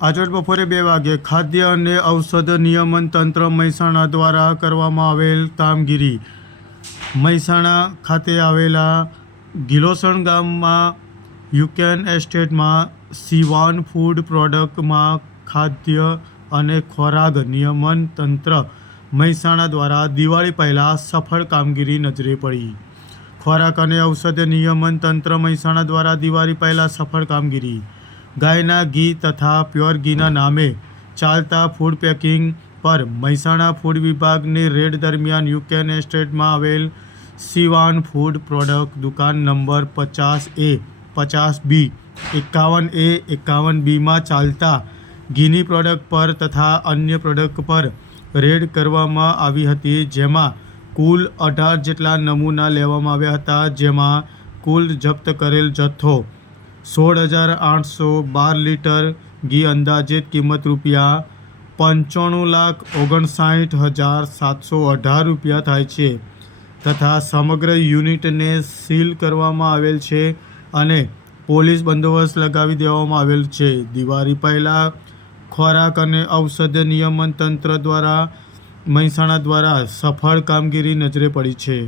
આજરોજ બપોરે બે વાગે ખાદ્ય અને ઔષધ નિયમન તંત્ર મહેસાણા દ્વારા કરવામાં આવેલ કામગીરી. મહેસાણા ખાતે આવેલા ગિલોસણ ગામમાં યુકેન એસ્ટેટમાં સિવાન ફૂડ પ્રોડક્ટમાં ખાદ્ય અને ખોરાક નિયમન તંત્ર મહેસાણા દ્વારા દિવાળી પહેલાં સફળ કામગીરી નજરે પડી. ખોરાક અને ઔષધ નિયમન તંત્ર મહેસાણા દ્વારા દિવાળી પહેલાં સફળ કામગીરી. ગાયના ઘી તથા પ્યોર ઘીના નામે ચાલતા ફૂડ પેકિંગ પર મહેસાણા ફૂડ વિભાગની રેડ દરમિયાન યુકેન એસ્ટેટમાં આવેલ સિવાન ફૂડ પ્રોડક્ટ દુકાન નંબર પચાસ એ, પચાસ બી, એકાવન એ, એકાવન બીમાં ચાલતા ઘીની પ્રોડક્ટ પર તથા અન્ય પ્રોડક્ટ પર રેડ કરવામાં આવી હતી, જેમાં કુલ અઢાર જેટલા નમૂના લેવામાં આવ્યા હતા, જેમાં કુલ જપ્ત કરેલ જથ્થો સોળ હજાર આઠસો બાર લીટર ઘી અંદાજિત કિંમત રૂપિયા પંચાણું લાખ ઓગણસાઠ હજાર સાતસો અઢાર રૂપિયા થાય છે તથા સમગ્ર યુનિટને સીલ કરવામાં આવેલ છે અને પોલીસ બંદોબસ્ત લગાવી દેવામાં આવેલ છે. દિવાળી પહેલાં ખોરાક અને ઔષધ નિયમન તંત્ર દ્વારા મહેસાણા દ્વારા સફળ કામગીરી નજરે પડી છે.